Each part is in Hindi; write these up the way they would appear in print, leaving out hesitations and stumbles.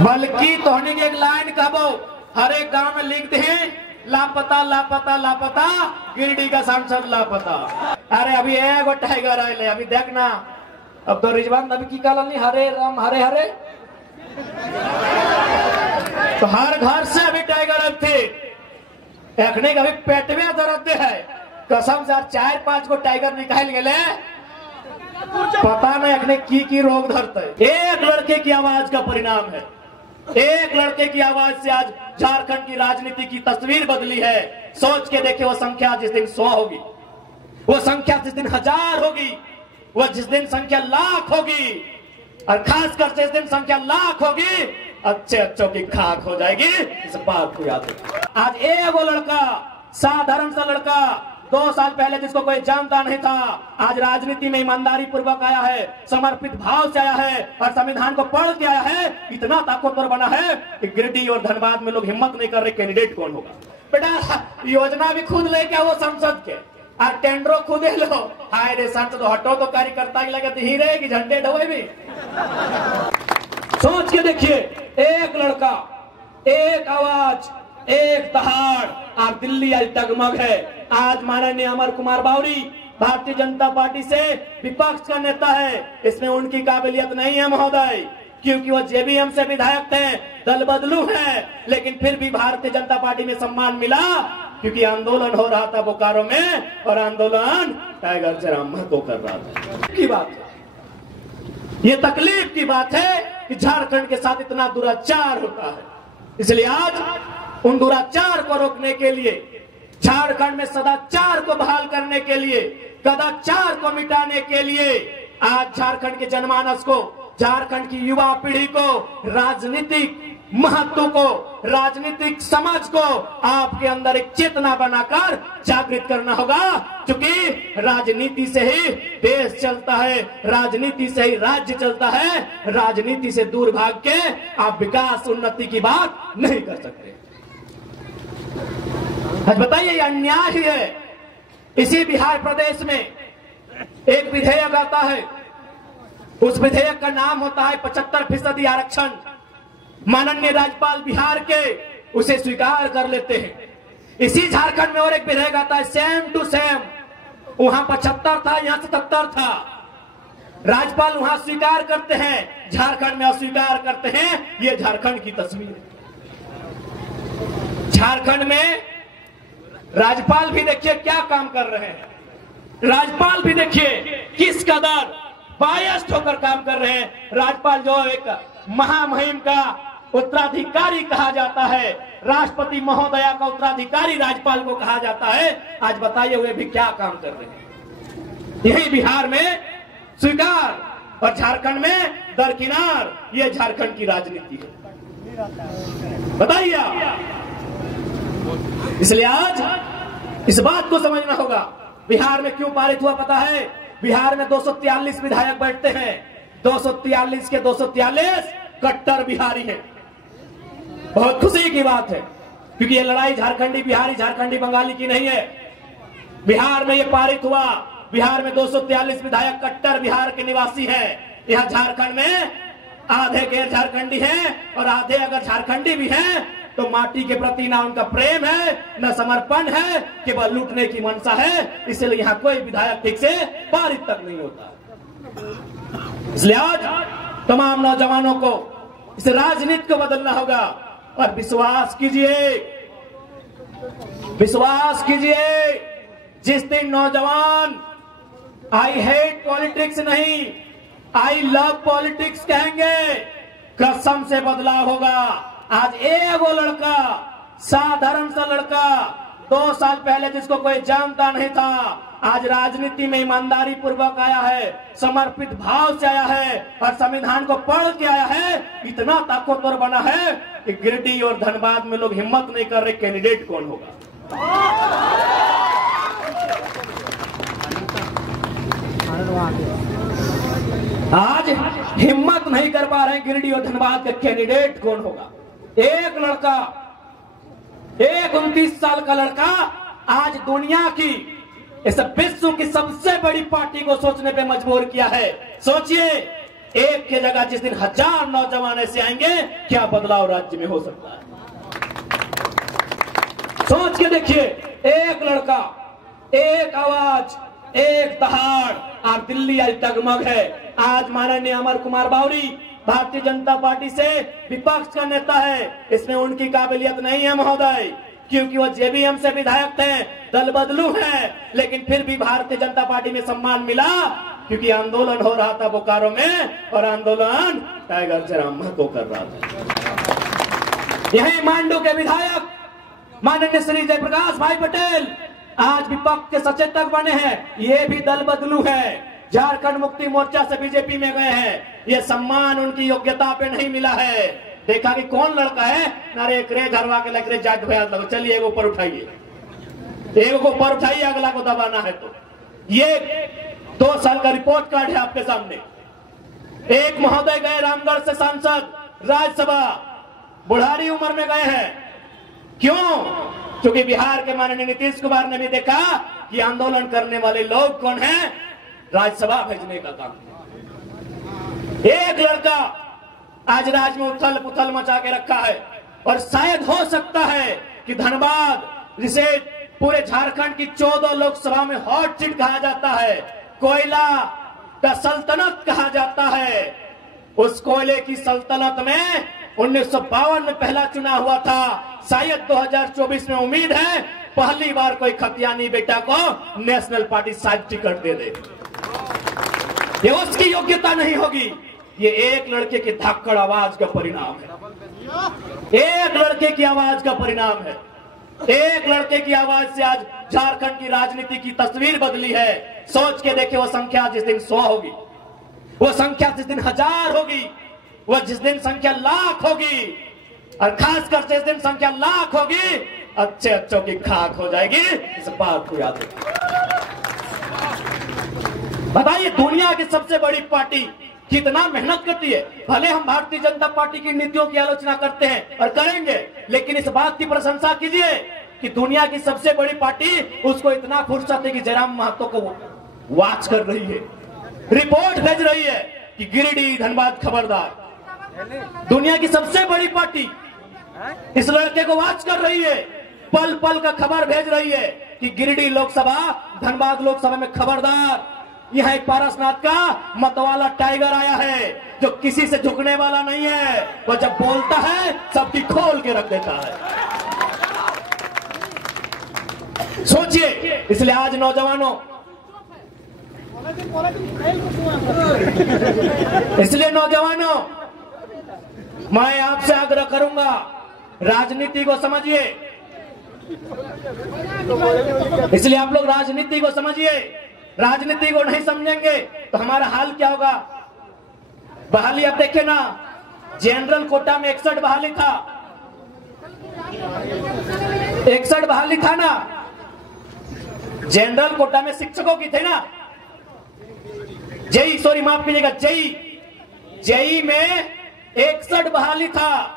बल्कि तोहनी के एक लाइन कहबो हर एक गांव में लिख दे लापता लापता लापता गिरिडीह का सांसद लापता। अरे अभी एगो टाइगर आए अभी देखना अब तो रिजवान नबी की काल नहीं हरे राम हरे हरे तो हर घर से अभी टाइगर अब थे एखने कभी पेट में दर्द है कसम से 4-5 को टाइगर निकाल गए पता नहीं एखने की रोग धरते। एक लड़के की आवाज का परिणाम है, एक लड़के की आवाज से आज झारखंड की राजनीति की तस्वीर बदली है। सोच के देखिए वो संख्या जिस दिन 100 होगी, वो संख्या जिस दिन 1000 होगी, वो जिस दिन संख्या लाख होगी और खासकर जिस दिन संख्या लाख होगी अच्छे अच्छों की खाक हो जाएगी। इस बात को याद रखिए। आज एक वो लड़का साधारण सा लड़का 2 साल पहले जिसको कोई जानता नहीं था आज राजनीति में ईमानदारी पूर्वक आया है, समर्पित भाव से आया है और संविधान को पढ़ के आया है। इतना ताकतवर बना है कि गिरिडीह और धनबाद में लोग हिम्मत नहीं कर रहे कैंडिडेट कौन होगा। बेटा योजना भी खुद लेके आओ संसद के और टेंडरो खुद लो। हाय रे संसद हटो तो कार्यकर्ता की लगे ही रहेगी झंडे ढोए भी। सोच के देखिए एक लड़का एक आवाज एक दहाड़ और दिल्ली आज डगमग है। आज माननीय अमर कुमार बावरी भारतीय जनता पार्टी से विपक्ष का नेता है, इसमें उनकी काबिलियत नहीं है महोदय, क्योंकि वो जेबीएम से विधायक थे, दल बदलू है, लेकिन फिर भी भारतीय जनता पार्टी में सम्मान मिला क्योंकि आंदोलन हो रहा था बोकारो में और आंदोलन टाइगर जयराम महतो कर रहा था। की बात है, ये तकलीफ की बात है कि झारखंड के साथ इतना दुराचार होता है। इसलिए आज उन दुराचार को रोकने के लिए, झारखंड में सदाचार को बहाल करने के लिए, कदाचार को मिटाने के लिए आज झारखंड के जनमानस को, झारखंड की युवा पीढ़ी को राजनीतिक महत्व को, राजनीतिक समझ को आपके अंदर एक चेतना बनाकर जागृत करना होगा। क्योंकि राजनीति से ही देश चलता है, राजनीति से ही राज्य चलता है, राजनीति से दूर भाग के आप विकास उन्नति की बात नहीं कर सकते। आज बताइए ये अन्याय ही है। इसी बिहार प्रदेश में एक विधेयक आता है, उस विधेयक का नाम होता है 75% आरक्षण। माननीय राज्यपाल बिहार के उसे स्वीकार कर लेते हैं। इसी झारखंड में और एक विधेयक आता है सेम टू सेम, वहां 75 था, यहां 77 था। राज्यपाल वहां स्वीकार करते हैं, झारखंड में अस्वीकार करते हैं। ये झारखंड की तस्वीर है। झारखंड में राज्यपाल भी देखिए क्या काम कर रहे हैं, राज्यपाल भी देखिए किस कदर बायस्ड होकर काम कर रहे हैं। राज्यपाल जो एक महामहिम का उत्तराधिकारी कहा जाता है, राष्ट्रपति महोदया का उत्तराधिकारी राज्यपाल को कहा जाता है। आज बताइए वे भी क्या काम कर रहे हैं। यही बिहार में स्वीकार और झारखंड में दरकिनार। ये झारखंड की राजनीति है, बताइए आप। इसलिए आज इस बात को समझना होगा, बिहार में क्यों पारित हुआ पता है? बिहार में 243 विधायक बैठते हैं, 243 के 243 कट्टर बिहारी हैं। बहुत खुशी की बात है क्योंकि ये लड़ाई झारखंडी बिहारी, झारखंडी बंगाली की नहीं है। बिहार में ये पारित हुआ, बिहार में 243 विधायक कट्टर बिहार के निवासी हैं। यहाँ झारखंड में आधे गैर झारखंडी हैं और आधे अगर झारखंडी भी हैं तो माटी के प्रति ना उनका प्रेम है, न समर्पण है, केवल लूटने की मंशा है। इसलिए यहाँ कोई विधायक ठीक से पारित तक नहीं होता। इसलिए आज तमाम नौजवानों को इस राजनीति को बदलना होगा और विश्वास कीजिए, विश्वास कीजिए। जिस दिन नौजवान आई हेट पॉलिटिक्स नहीं आई लव पॉलिटिक्स कहेंगे, कसम से बदलाव होगा। आज एक वो लड़का साधारण सा लड़का 2 साल पहले जिसको कोई जानता नहीं था आज राजनीति में ईमानदारी पूर्वक आया है, समर्पित भाव से आया है और संविधान को पढ़ के आया है। इतना ताकतवर बना है कि गिरिडीह और धनबाद में लोग हिम्मत नहीं कर रहे कैंडिडेट कौन होगा। आज हिम्मत नहीं कर पा रहे गिरिडीह और धनबाद के कैंडिडेट कौन होगा। एक लड़का, एक 29 साल का लड़का आज दुनिया की, इस विश्व की सबसे बड़ी पार्टी को सोचने पे मजबूर किया है। सोचिए एक की जगह जिस दिन 1000 नौजवान ऐसे आएंगे, क्या बदलाव राज्य में हो सकता है। सोच के देखिए, एक लड़का, एक आवाज, एक दहाड़, और दिल्ली आज डगमग है। आज माननीय अमर कुमार बावरी भारतीय जनता पार्टी से विपक्ष का नेता है, इसमें उनकी काबिलियत नहीं है महोदय, क्योंकि वो जेबीएम से विधायक थे, दल बदलू है, लेकिन फिर भी भारतीय जनता पार्टी में सम्मान मिला, क्योंकि आंदोलन हो रहा था बोकारो में, और आंदोलन टाइगर जयराम महतो कर रहा था। यही मांडू के विधायक माननीय श्री जयप्रकाश भाई पटेल आज विपक्ष के सचेतक बने हैं, ये भी दल बदलू है, झारखंड मुक्ति मोर्चा से बीजेपी में गए हैं। ये सम्मान उनकी योग्यता पे नहीं मिला है। देखा कि कौन लड़का है, नारे एकरे घरवा के लकरे जाट भैया लगो, चलिए एक ऊपर उठाइए, एक को ऊपर उठाइए, अगला को दबाना है। तो ये 2 साल का रिपोर्ट कार्ड है आपके सामने। एक महोदय गए रामगढ़ से सांसद राज्यसभा, बुढ़ारी उम्र में गए हैं। क्यों? क्योंकि बिहार के माननीय नीतीश कुमार ने भी देखा कि आंदोलन करने वाले लोग कौन हैं, राज्यसभा भेजने का काम। एक लड़का आज राज्य में उथल पुथल मचा के रखा है, और शायद हो सकता है कि धनबाद, जिसे पूरे झारखंड की 14 लोकसभा में हॉट सीट कहा जाता है, कोयला का सल्तनत कहा जाता है, उस कोयले की सल्तनत में 1952 में पहला चुनाव हुआ था। शायद 2024 में उम्मीद है पहली बार कोई खतियानी बेटा को नेशनल पार्टी शायद टिकट दे दे। ये उसकी योग्यता नहीं होगी, ये एक लड़के की धाकड़ आवाज का परिणाम है। एक लड़के की आवाज का परिणाम है। एक लड़के की आवाज से आज झारखंड की राजनीति की तस्वीर बदली है। सोच के देखे, वो संख्या जिस दिन 100 होगी, वो संख्या जिस दिन 1000 होगी, वो जिस दिन संख्या लाख होगी, और खासकर जिस दिन संख्या लाख होगी, अच्छे अच्छों की खाक हो जाएगी। इस बात को याद रखिए। बताइए, दुनिया की सबसे बड़ी पार्टी कितना मेहनत करती है। भले हम भारतीय जनता पार्टी की नीतियों की आलोचना करते हैं और करेंगे, लेकिन इस बात की प्रशंसा कीजिए कि दुनिया की सबसे बड़ी पार्टी, उसको इतना फुर्सत है कि जयराम महतो को वॉच कर रही है, रिपोर्ट भेज रही है कि गिरिडीह धनबाद खबरदार। दुनिया की सबसे बड़ी पार्टी इस लड़के को वॉच कर रही है, पल पल का खबर भेज रही है कि गिरिडीह लोकसभा, धनबाद लोकसभा में खबरदार। यह एक पारसनाथ का मतवाला टाइगर आया है, जो किसी से झुकने वाला नहीं है। वो जब बोलता है सबकी खोल के रख देता है। सोचिए, इसलिए आज नौजवानों, मैं आपसे आग्रह करूंगा, राजनीति को समझिए। इसलिए आप लोग राजनीति को समझिए। राजनीति को नहीं समझेंगे तो हमारा हाल क्या होगा। बहाली आप देखे ना, जनरल कोटा में 61 बहाली था, 61 बहाली था ना, जनरल कोटा में शिक्षकों की थे ना। जेई, सॉरी माफ कीजिएगा, जेई में 61 बहाली था।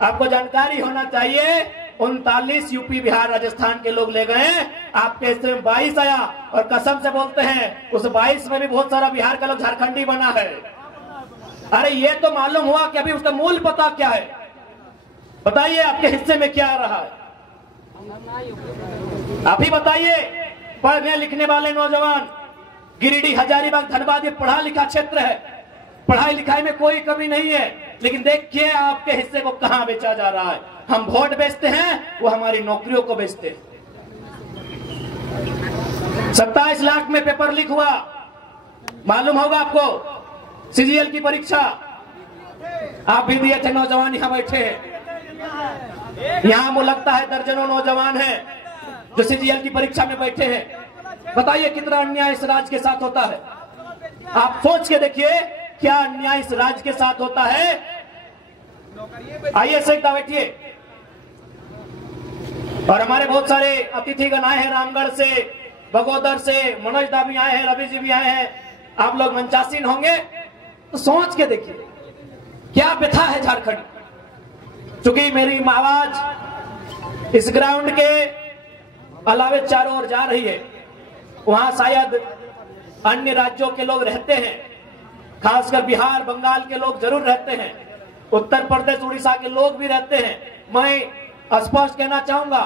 आपको जानकारी होना चाहिए, 39 यूपी बिहार राजस्थान के लोग ले गए, आपके हिस्से में 22 आया, और कसम से बोलते हैं उस 22 में भी बहुत सारा बिहार का लोग झारखंडी बना है। अरे ये तो मालूम हुआ कि अभी उसका मूल पता क्या है। बताइए आपके हिस्से में क्या आ रहा है, आप ही बताइए। पढ़ने लिखने वाले नौजवान, गिरिडीह, हजारीबाग, धनबाद, ये पढ़ा लिखा क्षेत्र है, पढ़ाई लिखाई में कोई कमी नहीं है, लेकिन देखिए आपके हिस्से को कहां बेचा जा रहा है। हम वोट बेचते हैं, वो हमारी नौकरियों को बेचते हैं। 27 लाख में पेपर लीक हुआ, मालूम होगा आपको। सीजीएल की परीक्षा आप भी दिए थे, नौजवान यहां बैठे हैं। यहां मुझे लगता है दर्जनों नौजवान हैं जो सीजीएल की परीक्षा में बैठे हैं। बताइए कितना अन्याय इस राज्य के साथ होता है। आप सोच के देखिए क्या अन्याय इस राज्य के साथ होता है। आइए सीधा बैठिए। और हमारे बहुत सारे अतिथिगण आए हैं रामगढ़ से, बगोदर से, मनोज दा भी आए हैं, रवि जी भी आए हैं। आप लोग मंचासीन होंगे तो सोच के देखिए क्या व्यथा है झारखंड। चूंकि मेरी आवाज इस ग्राउंड के अलावे चारों ओर जा रही है, वहां शायद अन्य राज्यों के लोग रहते हैं, खासकर बिहार बंगाल के लोग जरूर रहते हैं, उत्तर प्रदेश उड़ीसा के लोग भी रहते हैं। मैं स्पष्ट कहना चाहूंगा,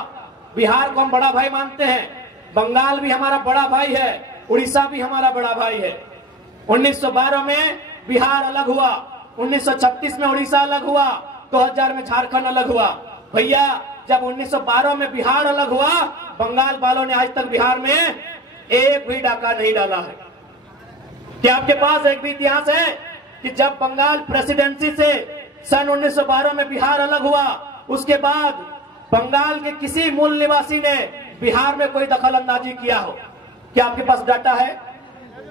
बिहार को हम बड़ा भाई मानते हैं, बंगाल भी हमारा बड़ा भाई है, उड़ीसा भी हमारा बड़ा भाई है। 1912 में बिहार अलग हुआ, 1936 में उड़ीसा अलग हुआ, 2000 में झारखंड अलग हुआ। भैया जब 1912 में बिहार अलग हुआ, बंगाल वालों ने आज तक बिहार में एक भी डाका नहीं डाला है। क्या आपके पास एक भी इतिहास है कि जब बंगाल प्रेसिडेंसी से सन 1912 में बिहार अलग हुआ, उसके बाद बंगाल के किसी मूल निवासी ने बिहार में कोई दखल अंदाजी किया हो? क्या आपके पास डाटा है?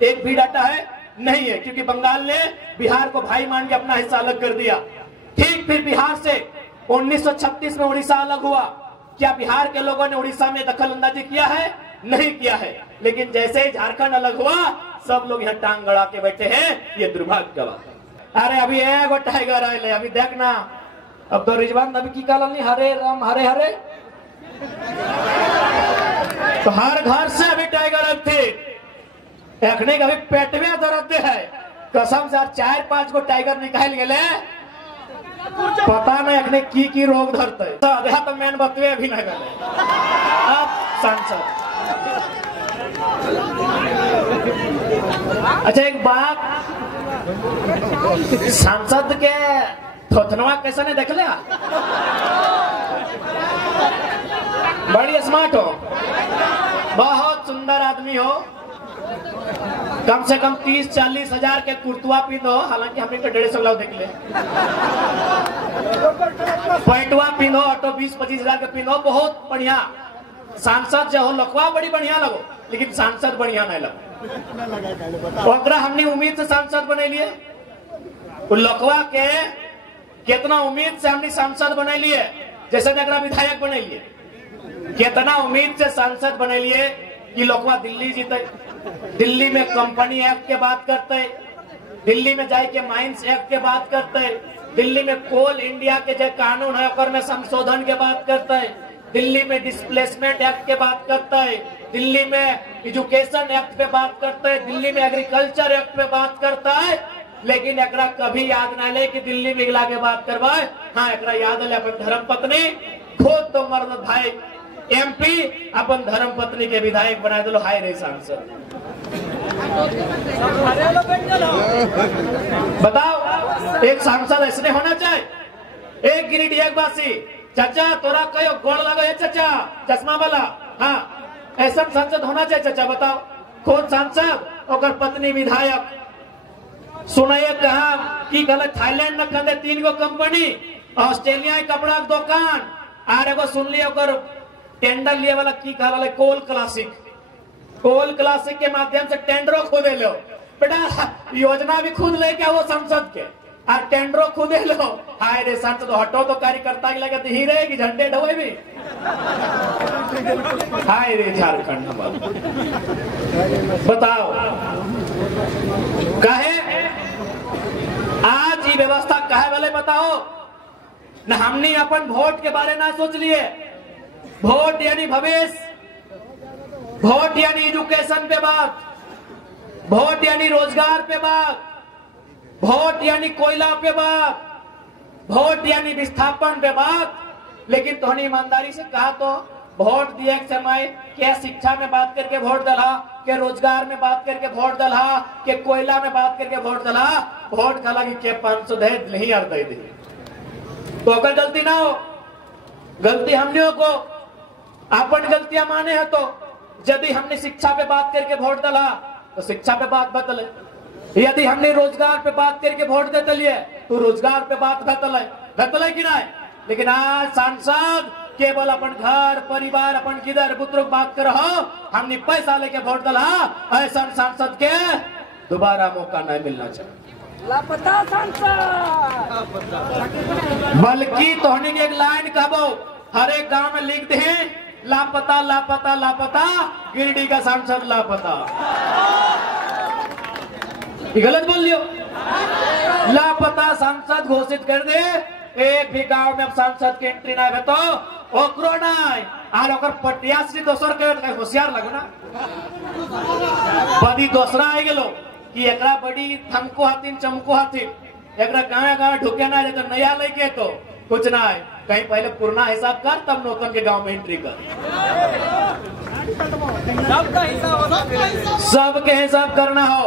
एक भी डाटा है? नहीं है, क्योंकि बंगाल ने बिहार को भाई मान के अपना हिस्सा अलग कर दिया। ठीक फिर बिहार से 1936 में उड़ीसा अलग हुआ। क्या बिहार के लोगों ने उड़ीसा में दखल अंदाजी किया है? नहीं किया है। लेकिन जैसे ही झारखंड अलग हुआ, सब लोग यहाँ टांग गड़ा के बैठे हैं। ये दुर्भाग्य का बात है। अरे अभी एगो टाइगर आए, अभी देखना, अब तो रिजवान नबी की काल नहीं, हरे राम हरे हरे, तो हर घर से अभी टाइगर अब थे। एखने कभी पेटवे दर्द है, कसम से 4-5 को टाइगर निकाल गए, पता नहीं एखने की रोग धरते तो मैन बतवे भी नहीं गए। अब सांसद, अच्छा एक बात, सांसद के थोथनवा कैसा नहीं देख लिया? बड़ी स्मार्ट हो, बहुत सुंदर आदमी हो, कम से कम 30-40 हजार के कुर्तुआ पिनो, हालांकि हमने तो 150 लाख देख ले, पैंटवा पिनो, ऑटो 20-25 हजार के पिनो, बहुत बढ़िया। सांसद जो हो लखवा बड़ी बढ़िया लगो, लेकिन सांसद बढ़िया नहीं लगो। ओकरा हमने उम्मीद से सांसद बने लिए, लखवा के कितना उम्मीद से हमने सांसद बने लिए, जैसे विधायक बने लिए, कितना उम्मीद से सांसद बने लिए कि लोकवा दिल्ली जीते, दिल्ली में कंपनी एक्ट के बात करते, दिल्ली में जाए के माइंस एक्ट के बात करते, दिल्ली में कोल इंडिया के जो कानून है ओकर में संशोधन के बात करते, दिल्ली में डिस्प्लेसमेंट एक्ट के बात करते है, दिल्ली में एजुकेशन एक्ट पे बात करते है, दिल्ली में एग्रीकल्चर एक्ट पे बात करता है। लेकिन एकरा कभी याद ना ले कि दिल्ली में इगला के बात करवाए। हाँ, एकरा याद है अपन धर्म पत्नी, खुद तो मर्द भाई एमपी अपन धर्म पत्नी के विधायक बना दो। हाय रे सांसद, बताओ एक सांसद ऐसे होना चाहिए। एक गिरिडीह वासी, चाचा तोरा कहो गोड़ लगो है चाचा चश्मा वाला, हाँ ऐसा सांसद होना चाहिए। चाचा बताओ, खुद सांसद और पत्नी विधायक, सुनाइए कहा कि गलत थाईलैंड न कर 3 गो कंपनी, ऑस्ट्रेलिया कपड़ा दुकान, और एगो सुन लिया टेंडर लिए वाला की कहा वाला कोल क्लासिक, कोल क्लासिक के माध्यम से टेंडरों खुदे लो बेटा, योजना भी खुद ले क्या वो संसद के, और टेंडरों खुदे लो। हाय रे सांसद हटो तो कार्यकर्ता की लगे ही रहेगी, झंडे ढोए भी। हाय रे झारखंड, बताओ कहे आज ये व्यवस्था कहे वाले बताओ न, हमने अपन वोट के बारे में सोच लिए। वोट यानी भविष्य, वोट यानी एजुकेशन पे बात, वोट यानी रोजगार पे बात, वोट यानी कोयला पे बात, वोट यानी विस्थापन पे बात। लेकिन तो ईमानदारी से कहा तो वोट दिए के समय क्या शिक्षा में बात करके वोट डला, के रोजगार में बात करके वोट डला, के कोयला में बात करके वोट डला, वोट डला कि 500 दे नहीं यार दे दी। तो अगर गलती ना हो, गलती हमने को अपन गलतियां माने हैं, तो यदि हमने शिक्षा पे बात करके वोट डाला तो शिक्षा पे बात बदले, यदि हमने रोजगार पे बात करके वोट दे दिए तो रोजगार पे बात बदले कि नहीं। लेकिन आज सांसद केवल अपन घर परिवार अपन किधर पुत्र बात कर, हमने पैसा लेके वोट डाला, ऐसा सांसद के दोबारा मौका नहीं मिलना चाहिए। लापता सांसद, बल्कि तोहनी एक लाइन कहबो, हर एक गांव में लिख दे लापता लापता लापता, गिरिडीह का सांसद लापता। ये गलत बोल लियो, लापता सांसद घोषित कर दे। एक भी गांव में अब सांसद की एंट्री ना तो ओकरो नहीं, आर ओकर पटिया से दोसर के होशियार लगो ना, बदी दोसरा आ गेलो कि एकरा बड़ी थमको हथिन चमको हथिन, एकरा गाँव गाँव ढुके ना तो नया लेके तो कुछ ना है, कहीं पहले पुराना हिसाब कर तब नौतन के गांव में एंट्री कर। सबके हिसाब करना हो।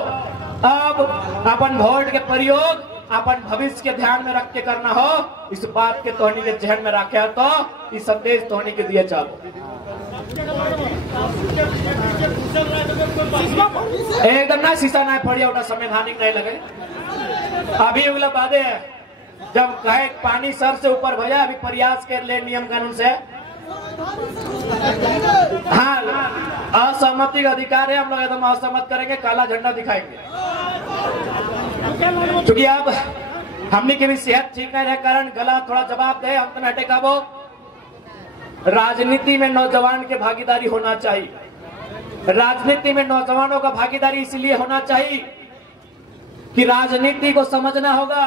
अब अपन वोट के प्रयोग अपन भविष्य के ध्यान में रख के करना हो, इस बात के तोहनी के जहन में रखे तो इस संदेश तोहनी के दिए चाहो। एकदम ना शीशा ना फड़िया उठा संवैधानिक नहीं लगे। अभी अगला बातें है, जब कहे पानी सर से ऊपर भजा, अभी प्रयास कर ले नियम कानून से। हाँ, असहमति का अधिकार है, हम लोग एकदम असहमत करेंगे, काला झंडा दिखाएंगे। क्योंकि अब हमने की भी सेहत ठीक नहीं रहे कारण गला थोड़ा जवाब दे, हम तो हटे का वो राजनीति में नौजवान के भागीदारी होना चाहिए। राजनीति में नौजवानों का भागीदारी इसलिए होना चाहिए कि राजनीति को समझना होगा